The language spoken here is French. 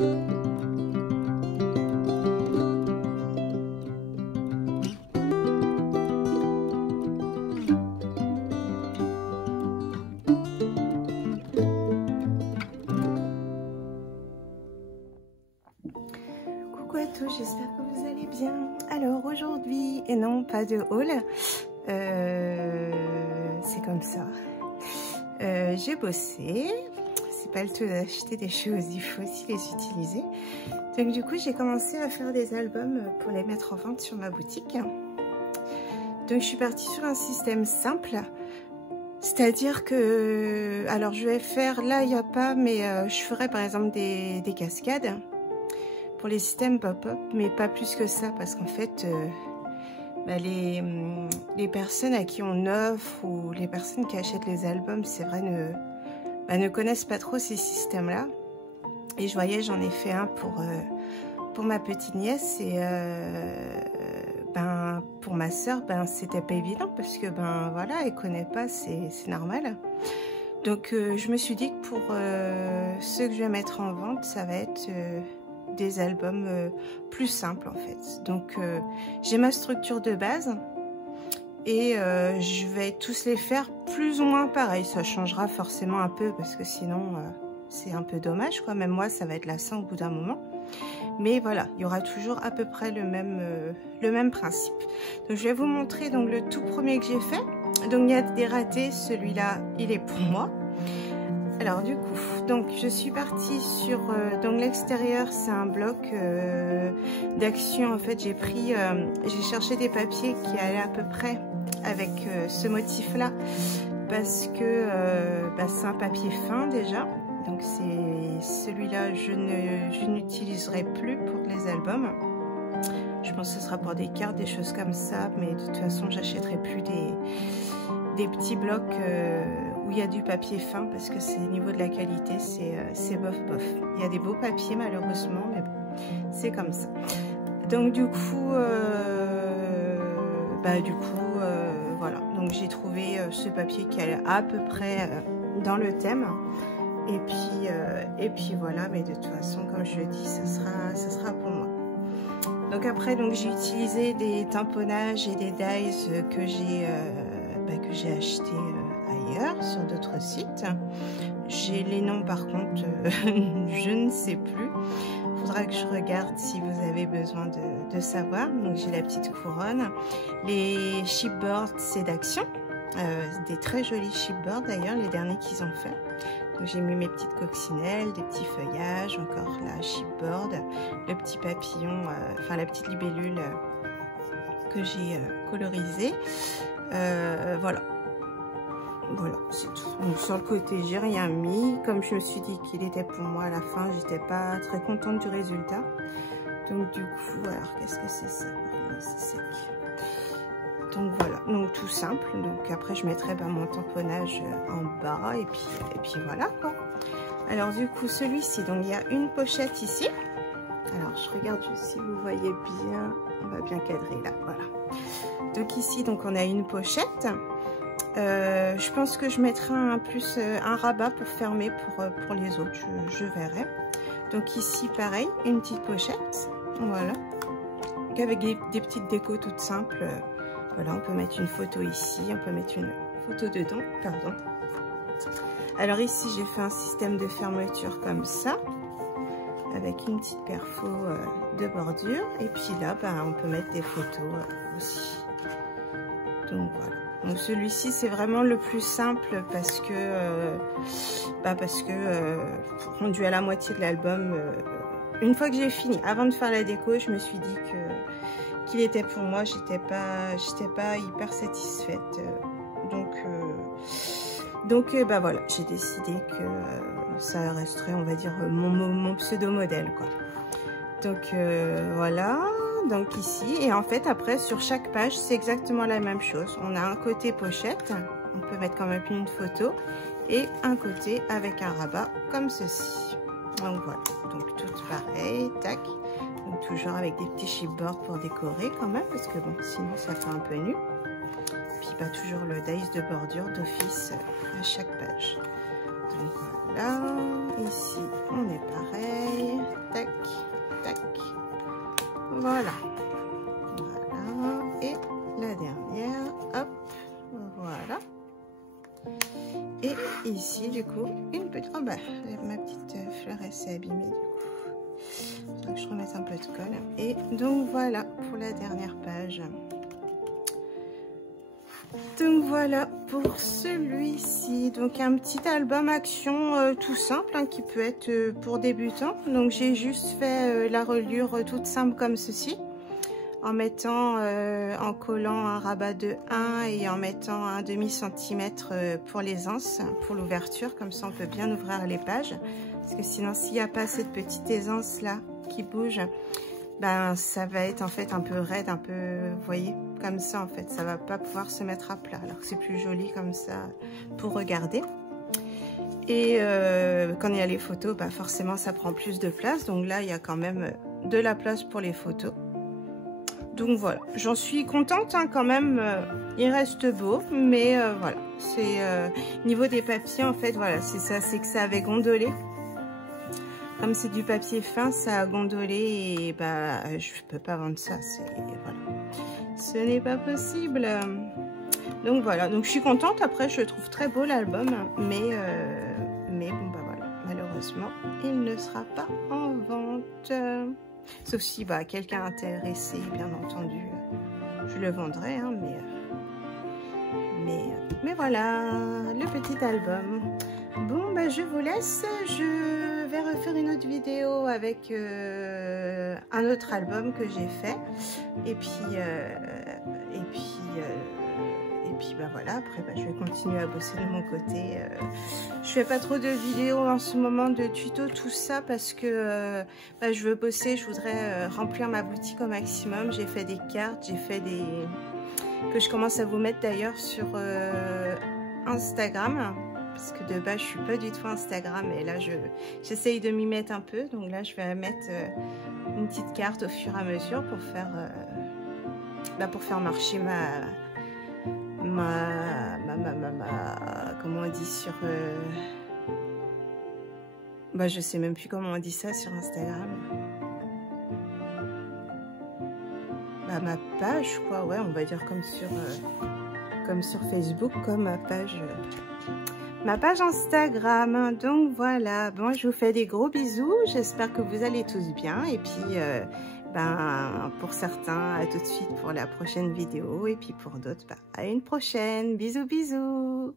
Coucou à tous, j'espère que vous allez bien. Alors aujourd'hui, et non pas de haul, c'est comme ça. J'ai bossé, c'est pas le tout d'acheter des choses, il faut aussi les utiliser. Donc du coup j'ai commencé à faire des albums pour les mettre en vente sur ma boutique. Donc je suis partie sur un système simple. C'est-à-dire que, alors je vais faire, là il n'y a pas, mais je ferai par exemple des cascades pour les systèmes pop-up, mais pas plus que ça, parce qu'en fait, les personnes à qui on offre ou les personnes qui achètent les albums, c'est vrai, ne connaissent pas trop ces systèmes-là. Et je voyais, j'en ai fait un pour ma petite nièce et pour ma soeur, c'était pas évident parce que voilà, elle connaît pas, c'est normal. Donc je me suis dit que pour ceux que je vais mettre en vente, ça va être des albums plus simples en fait. Donc j'ai ma structure de base et je vais tous les faire plus ou moins pareil. Ça changera forcément un peu parce que sinon c'est un peu dommage quoi. Même moi ça va être lassant au bout d'un moment. Mais voilà, il y aura toujours à peu près le même principe. Donc je vais vous montrer donc le tout premier que j'ai fait. Donc il y a des ratés, celui-là il est pour moi. Alors du coup, donc je suis partie sur donc l'extérieur, c'est un bloc d'action. En fait, j'ai cherché des papiers qui allaient à peu près avec ce motif-là parce que c'est un papier fin déjà. Donc c'est celui-là, je n'utiliserai plus pour les albums. Je pense que ce sera pour des cartes, des choses comme ça, mais de toute façon, j'achèterai plus des petits blocs où il y a du papier fin parce que c'est au niveau de la qualité, c'est bof bof. Il y a des beaux papiers malheureusement, mais bon, c'est comme ça. Donc du coup, voilà. Donc j'ai trouvé ce papier qui allait à peu près dans le thème. Et puis voilà, mais de toute façon, comme je le dis, ça sera pour moi. Donc après, donc j'ai utilisé des tamponnages et des dies que j'ai acheté ailleurs sur d'autres sites. J'ai les noms par contre, je ne sais plus. Il faudra que je regarde si vous avez besoin de savoir. Donc j'ai la petite couronne, les chipboards, c'est d'Action, des très jolis chipboards d'ailleurs, les derniers qu'ils ont fait. J'ai mis mes petites coccinelles, des petits feuillages, encore la chipboard, le petit papillon, enfin la petite libellule que j'ai colorisée. Voilà, c'est tout. Donc sur le côté, j'ai rien mis. Comme je me suis dit qu'il était pour moi à la fin, j'étais pas très contente du résultat. Donc du coup, alors qu'est-ce que c'est ça? C'est sec. Donc voilà, donc tout simple. Donc après je mettrai mon tamponnage en bas et puis voilà quoi. Alors du coup celui-ci, donc il y a une pochette ici. Alors je regarde si vous voyez bien, on va bien cadrer là, voilà. Donc ici donc on a une pochette. Je pense que je mettrai un rabat pour fermer pour les autres, je verrai. Donc ici pareil, une petite pochette, voilà. Donc avec des petites décos toutes simples. Voilà, on peut mettre une photo ici, on peut mettre une photo dedans, pardon. Alors ici, j'ai fait un système de fermeture comme ça, avec une petite perfo de bordure. Et puis là, on peut mettre des photos aussi. Donc voilà. Donc celui-ci, c'est vraiment le plus simple parce que rendu à la moitié de l'album, une fois que j'ai fini, avant de faire la déco, je me suis dit qu'il était pour moi, j'étais pas hyper satisfaite. Donc voilà, j'ai décidé que ça resterait, on va dire, mon pseudo modèle quoi. Donc voilà, donc ici, et en fait après sur chaque page c'est exactement la même chose. On a un côté pochette, on peut mettre quand même une photo, et un côté avec un rabat comme ceci. Donc voilà, donc tout pareil, tac. Donc toujours avec des petits chipboards pour décorer quand même, parce que bon, sinon ça fait un peu nu. Puis toujours le dice de bordure d'office à chaque page. Donc voilà, ici on est pareil, tac. voilà. Voilà. Et la dernière, hop, voilà. Et ici, du coup, une petite... Oh bah, ma petite fleur, elle s'est abîmée, du coup. Donc, je remets un peu de colle. Et donc, voilà pour la dernière page. Donc, voilà pour celui-ci. Donc, un petit album action tout simple, hein, qui peut être pour débutants. Donc, j'ai juste fait la reliure toute simple comme ceci. En mettant, en collant un rabat de 1 et en mettant un demi-centimètre pour les anses, pour l'ouverture. Comme ça, on peut bien ouvrir les pages. Parce que sinon, s'il n'y a pas cette petite aisance là qui bouge, ben ça va être en fait un peu raide, un peu, vous voyez, comme ça en fait. Ça va pas pouvoir se mettre à plat. Alors que c'est plus joli comme ça pour regarder. Et quand il y a les photos, bah forcément, ça prend plus de place. Donc là, il y a quand même de la place pour les photos. Donc voilà, j'en suis contente hein, quand même, il reste beau, mais voilà, c'est niveau des papiers en fait, voilà, c'est ça, c'est que ça avait gondolé. Comme c'est du papier fin, ça a gondolé et bah je peux pas vendre ça, c'est voilà, ce n'est pas possible. Donc voilà, donc je suis contente, après je trouve très beau l'album, mais bon bah voilà, malheureusement, il ne sera pas en vente. Sauf si bah, quelqu'un intéressé, bien entendu, je le vendrai, hein, mais voilà, le petit album. Bon, bah, je vous laisse, je vais refaire une autre vidéo avec un autre album que j'ai fait. Et puis bah voilà, après bah, je vais continuer à bosser de mon côté. Je fais pas trop de vidéos en ce moment, de tutos, tout ça, parce que bah, je veux bosser, je voudrais remplir ma boutique au maximum. J'ai fait des cartes, j'ai fait des... que je commence à vous mettre d'ailleurs sur Instagram. Parce que de base, je suis pas du tout Instagram, et là, j'essaye de m'y mettre un peu. Donc là, je vais mettre une petite carte au fur et à mesure pour faire marcher comment on dit sur bah je sais même plus comment on dit ça sur Instagram, bah ma page quoi, ouais, on va dire comme sur Facebook, comme ma page Instagram. Donc voilà, bon, je vous fais des gros bisous, j'espère que vous allez tous bien, et puis ben, pour certains, à tout de suite pour la prochaine vidéo, et puis pour d'autres, bah, à une prochaine. Bisous, bisous.